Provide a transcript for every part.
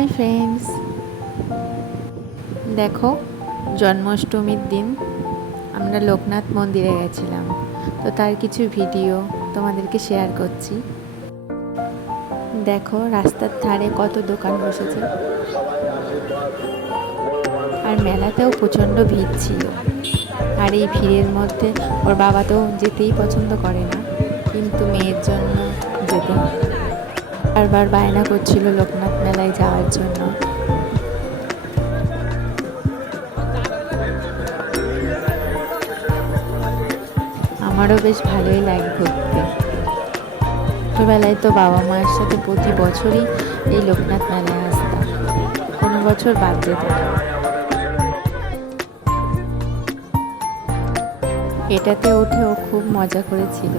Hi friends, দেখো জন্মাষ্টমীর দিন আমরা লোকনাথ মন্দিরে গেছিলাম। তো তার কিছু ভিডিও তোমাদেরকে শেয়ার করছি। দেখো রাস্তার ধারে কত দোকান বসেছে, আর মেলাতেও প্রচণ্ড ভিড় ছিল। আর এই ভিড়ের মধ্যে ওর বাবা তো যেতেই পছন্দ করে না, কিন্তু মেয়ের জন্য যেতে হয়। বারবার বায়না করছিল লোকনাথ মেলায় যাওয়ার জন্য। আমারও বেশ ভালোই লাগে ঘুরতে। ছোটোবেলায় তো বাবা মায়ের সাথে প্রতি বছরই এই লোকনাথ মেলায় আসতাম, কোনো বছর বাদ যেত না। এটাতে উঠেও খুব মজা করেছিল।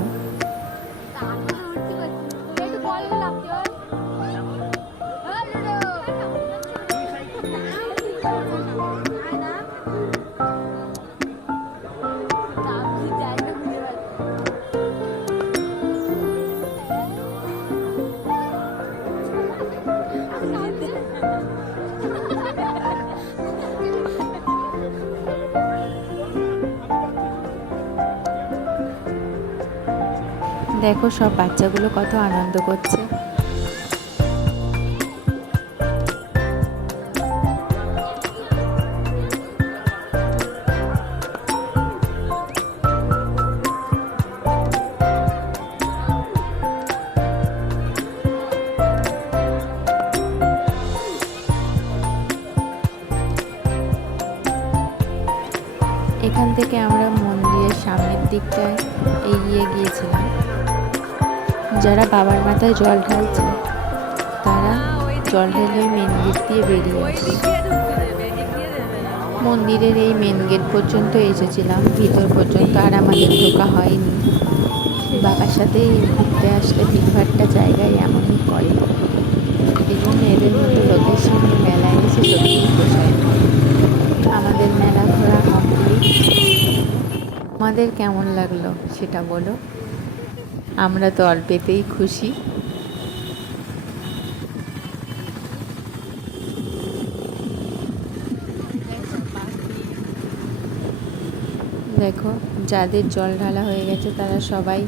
দেখো সব বাচ্চাগুলো কত আনন্দ করছে। এখান থেকে আমরা মন্দিরের সামনের দিকটায় এগিয়ে গিয়েছিলাম। যারা বাবার মাথায় জল ঢালছে তারা জল ঢেলে মেন গেট দিয়ে বেরিয়ে আসে। মন্দিরের এই মেন গেট পর্যন্ত এসেছিলাম, ভিতর পর্যন্ত আর আমাদের ঢোকা হয়নি। বাবার সাথে ঘুরতে আসলে ভিড়ভাট্টা জায়গায় এমনই করে, এই জন্য এদের মতো লোকের সামনে মেলায় এসে সত্যিই পোষায়। আমাদের মেলা ঘোরা কমপ্লিট। আমাদের কেমন লাগলো সেটা বলো। আমরা তো অল্পেতেই খুশি। দেখো যাদের জল ঢালা হয়ে গেছে তারা সবাই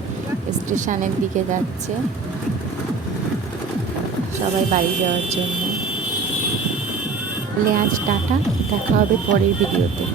স্টেশনের দিকে যাচ্ছে, সবাই বাড়ি যাওয়ার জন্য। বলে আজ টাটা, দেখা হবে পরের ভিডিওতে।